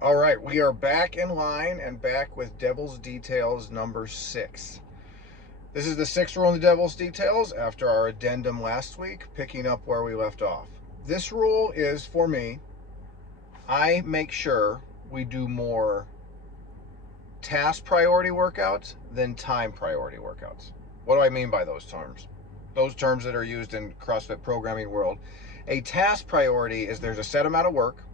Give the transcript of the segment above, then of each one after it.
All right, we are back in line and back with Devil's Details number 6. This is the 6th rule in the Devil's Details after our addendum last week, picking up where we left off. This rule is, for me, I make sure we do more task priority workouts than time priority workouts. What do I mean by those terms? Those terms that are used in CrossFit programming world. A task priority is there's a set amount of work.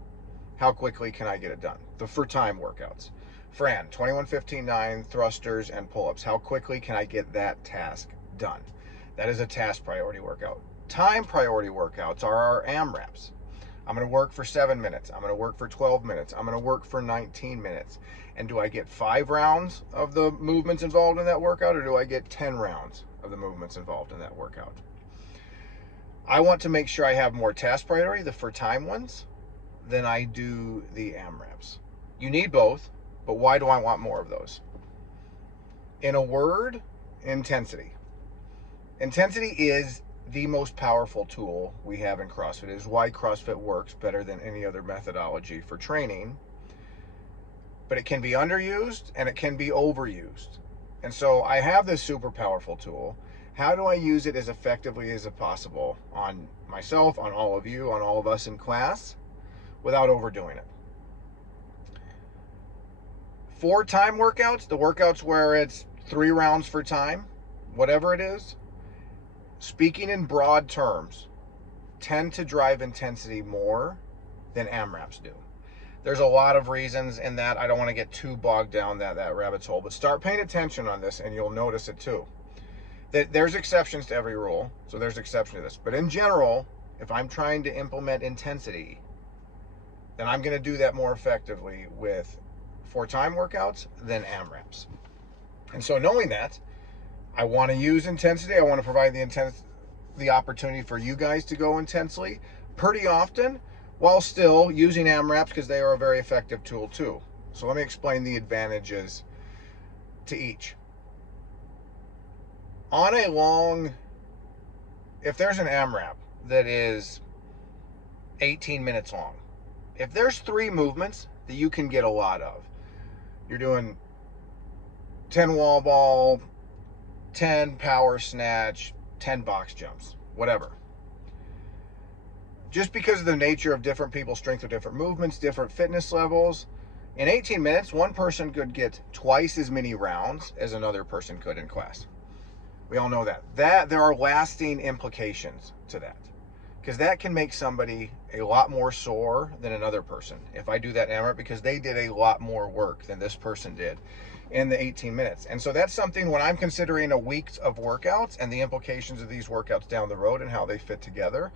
How quickly can I get it done? The for time workouts. Fran, 21-15-9 thrusters and pull-ups. How quickly can I get that task done? That is a task priority workout. Time priority workouts are our AMRAPs. I'm going to work for 7 minutes. I'm going to work for 12 minutes. I'm going to work for 19 minutes. And do I get 5 rounds of the movements involved in that workout, or do I get 10 rounds of the movements involved in that workout? I want to make sure I have more task priority, the for time ones, than I do the AMRAPs. You need both, but why do I want more of those? In a word, intensity. Intensity is the most powerful tool we have in CrossFit. It is why CrossFit works better than any other methodology for training. But it can be underused and it can be overused. And so I have this super powerful tool. How do I use it as effectively as possible on myself, on all of you, on all of us in class, without overdoing it? For time workouts, the workouts where it's 3 rounds for time, whatever it is, speaking in broad terms, tend to drive intensity more than AMRAPs do. There's a lot of reasons in that. I don't want to get too bogged down that rabbit hole, but start paying attention on this and you'll notice it too. That there's exceptions to every rule, so there's exception to this. But in general, if I'm trying to implement intensity, then I'm going to do that more effectively with for time workouts than AMRAPs. And so knowing that, I want to use intensity. I want to provide the opportunity for you guys to go intensely pretty often, while still using AMRAPs because they are a very effective tool too. So let me explain the advantages to each. On a long, if there's an AMRAP that is 18 minutes long, if there's 3 movements that you can get a lot of, you're doing 10 wall ball, 10 power snatch, 10 box jumps, whatever. Just because of the nature of different people's strength of different movements, different fitness levels, in 18 minutes, one person could get twice as many rounds as another person could in class. We all know that. There are lasting implications to that, because that can make somebody a lot more sore than another person if I do that AMRAP, because they did a lot more work than this person did in the 18 minutes. And so that's something when I'm considering a week of workouts and the implications of these workouts down the road and how they fit together,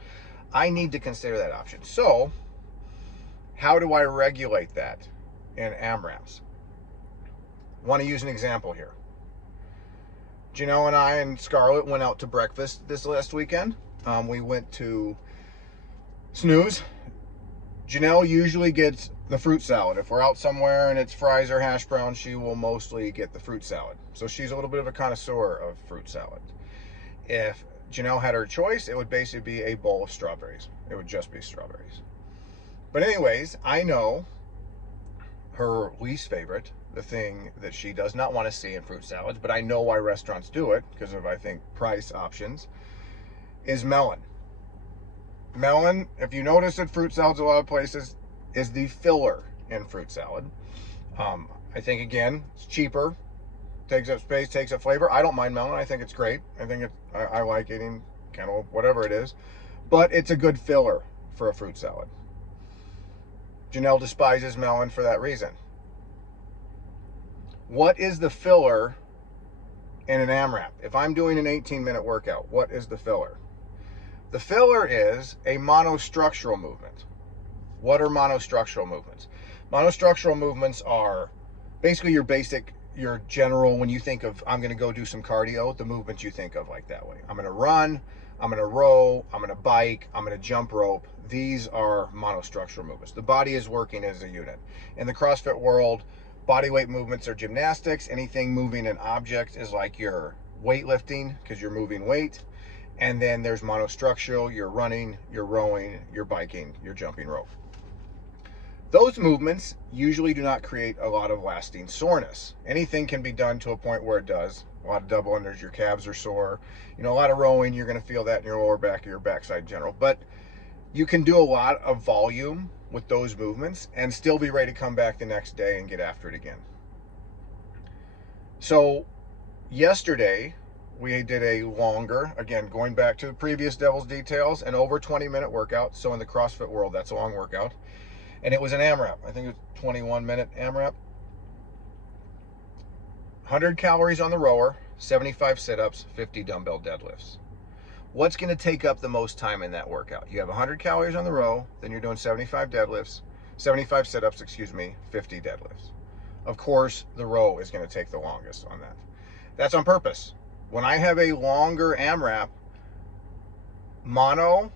I need to consider that option. So how do I regulate that in AMRAPs? I want to use an example here. Janelle and I and Scarlett went out to breakfast this last weekend. We went to Snooze. Janelle usually gets the fruit salad. If we're out somewhere and it's fries or hash browns, she will mostly get the fruit salad. So she's a little bit of a connoisseur of fruit salad. If Janelle had her choice, it would basically be a bowl of strawberries. It would just be strawberries. But anyways, I know her least favorite, the thing that she does not want to see in fruit salads, but I know why restaurants do it because of, I think, price options, is melon. Melon, if you notice at fruit salads a lot of places, is the filler in fruit salad. I think, again, it's cheaper, takes up space, takes up flavor. I don't mind melon. I think it's great. I like eating cantaloupe, whatever it is. But it's a good filler for a fruit salad. Janelle despises melon for that reason. What is the filler in an AMRAP? If I'm doing an 18-minute workout, what is the filler? The filler is a monostructural movement. What are monostructural movements? Monostructural movements are basically your general, when you think of, I'm going to go do some cardio, the movements you think of like that way. I'm going to run, I'm going to row, I'm going to bike, I'm going to jump rope. These are monostructural movements. The body is working as a unit. In the CrossFit world, body weight movements are gymnastics. Anything moving an object is like your weightlifting because you're moving weight. And then there's monostructural, you're running, you're rowing, you're biking, you're jumping rope. Those movements usually do not create a lot of lasting soreness. Anything can be done to a point where it does. A lot of double unders, your calves are sore. You know, a lot of rowing, you're going to feel that in your lower back or your backside in general. But you can do a lot of volume with those movements and still be ready to come back the next day and get after it again. So yesterday, we did a longer, again, going back to the previous Devil's Details, an over 20-minute workout. So in the CrossFit world, that's a long workout. And it was an AMRAP. I think it was 21-minute AMRAP. 100 calories on the rower, 75 sit-ups, 50 dumbbell deadlifts. What's going to take up the most time in that workout? You have 100 calories on the row, then you're doing 75 deadlifts, 75 sit-ups, 50 deadlifts. Of course, the row is going to take the longest on that. That's on purpose. When I have a longer AMRAP, mono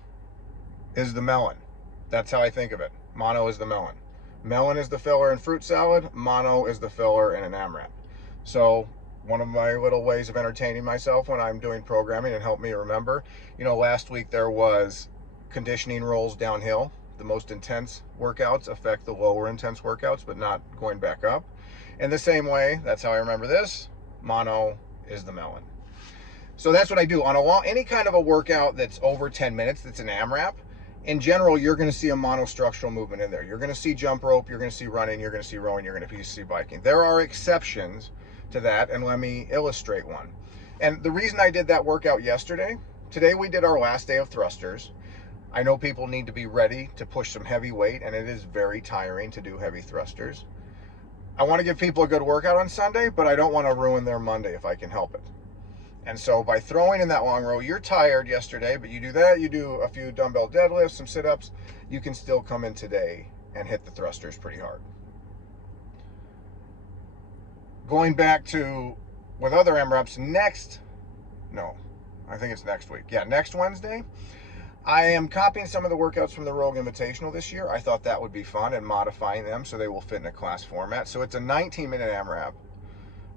is the melon. That's how I think of it. Mono is the melon. Melon is the filler in fruit salad. Mono is the filler in an AMRAP. So one of my little ways of entertaining myself when I'm doing programming and help me remember, you know, last week there was conditioning rolls downhill. The most intense workouts affect the lower intense workouts, but not going back up. In the same way, that's how I remember this. Mono is the melon. So that's what I do on any kind of a workout that's over 10 minutes. That's an AMRAP. In general, you're going to see a monostructural movement in there. You're going to see jump rope, you're going to see running, you're going to see rowing, you're going to see biking. There are exceptions to that, and let me illustrate one. And the reason I did that workout yesterday, today we did our last day of thrusters. I know people need to be ready to push some heavy weight, and it is very tiring to do heavy thrusters. I want to give people a good workout on Sunday, but I don't want to ruin their Monday if I can help it. And so by throwing in that long row, you're tired yesterday, but you do that, you do a few dumbbell deadlifts, some sit-ups, you can still come in today and hit the thrusters pretty hard. Going back to with other AMRAPs next week. Yeah, next Wednesday, I am copying some of the workouts from the Rogue Invitational this year. I thought that would be fun and modifying them so they will fit in a class format. So it's a 19-minute AMRAP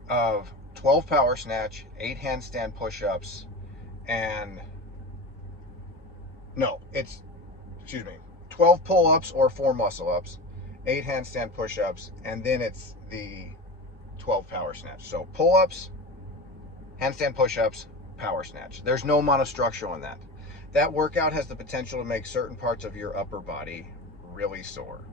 of 12 power snatch, 8 handstand push-ups, and 12 pull-ups or 4 muscle-ups, 8 handstand push-ups, and then it's the 12 power snatch. So pull-ups, handstand push-ups, power snatch. There's no monostructural in that. That workout has the potential to make certain parts of your upper body really sore.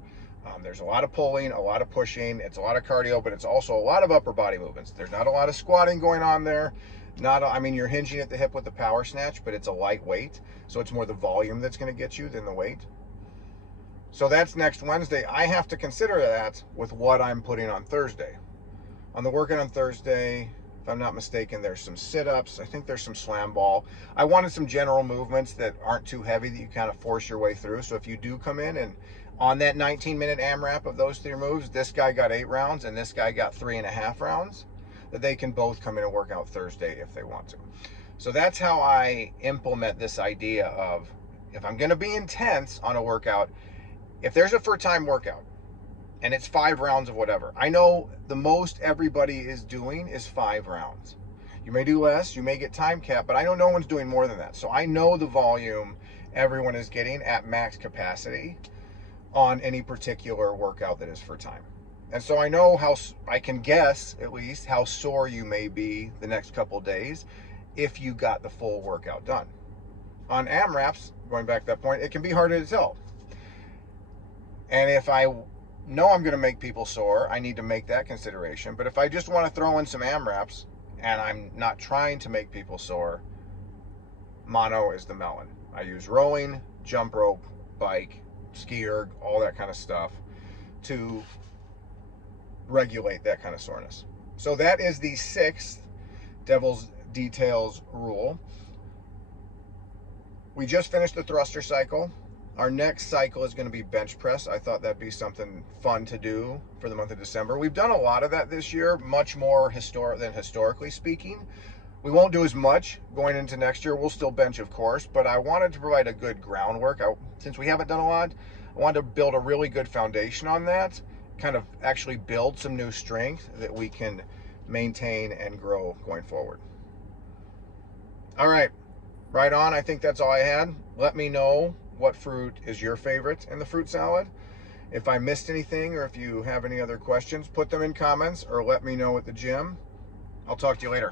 There's a lot of pulling, a lot of pushing, it's a lot of cardio, but it's also a lot of upper body movements. There's not a lot of squatting going on there. You're hinging at the hip with the power snatch, but it's a light weight. So it's more the volume that's going to get you than the weight. So that's next Wednesday. I have to consider that with what I'm putting on Thursday. On the workout on Thursday, if I'm not mistaken, there's some sit-ups. I think there's some slam ball. I wanted some general movements that aren't too heavy that you kind of force your way through. So if you do come in and on that 19-minute AMRAP of those 3 moves, this guy got 8 rounds and this guy got 3.5 rounds, that they can both come in and work out Thursday if they want to. So that's how I implement this idea of, if I'm going to be intense on a workout, if there's a for-time workout and it's 5 rounds of whatever, I know the most everybody is doing is 5 rounds. You may do less, you may get time cap, but I know no one's doing more than that. So I know the volume everyone is getting at max capacity on any particular workout that is for time. And so I know I can guess at least how sore you may be the next couple days if you got the full workout done. On AMRAPs, going back to that point, it can be harder to tell. And if I know I'm going to make people sore, I need to make that consideration. But if I just want to throw in some AMRAPs and I'm not trying to make people sore, mono is the melon. I use rowing, jump rope, bike, ski erg, all that kind of stuff to regulate that kind of soreness. So that is the 6th Devil's Details rule. We just finished the thruster cycle. Our next cycle is going to be bench press. I thought that'd be something fun to do for the month of December. We've done a lot of that this year, much more historically speaking. We won't do as much going into next year. We'll still bench, of course, but I wanted to provide a good groundwork. Since we haven't done a lot, I wanted to build a really good foundation on that, kind of actually build some new strength that we can maintain and grow going forward. All right, right on. I think that's all I had. Let me know what fruit is your favorite in the fruit salad. If I missed anything or if you have any other questions, put them in comments or let me know at the gym. I'll talk to you later.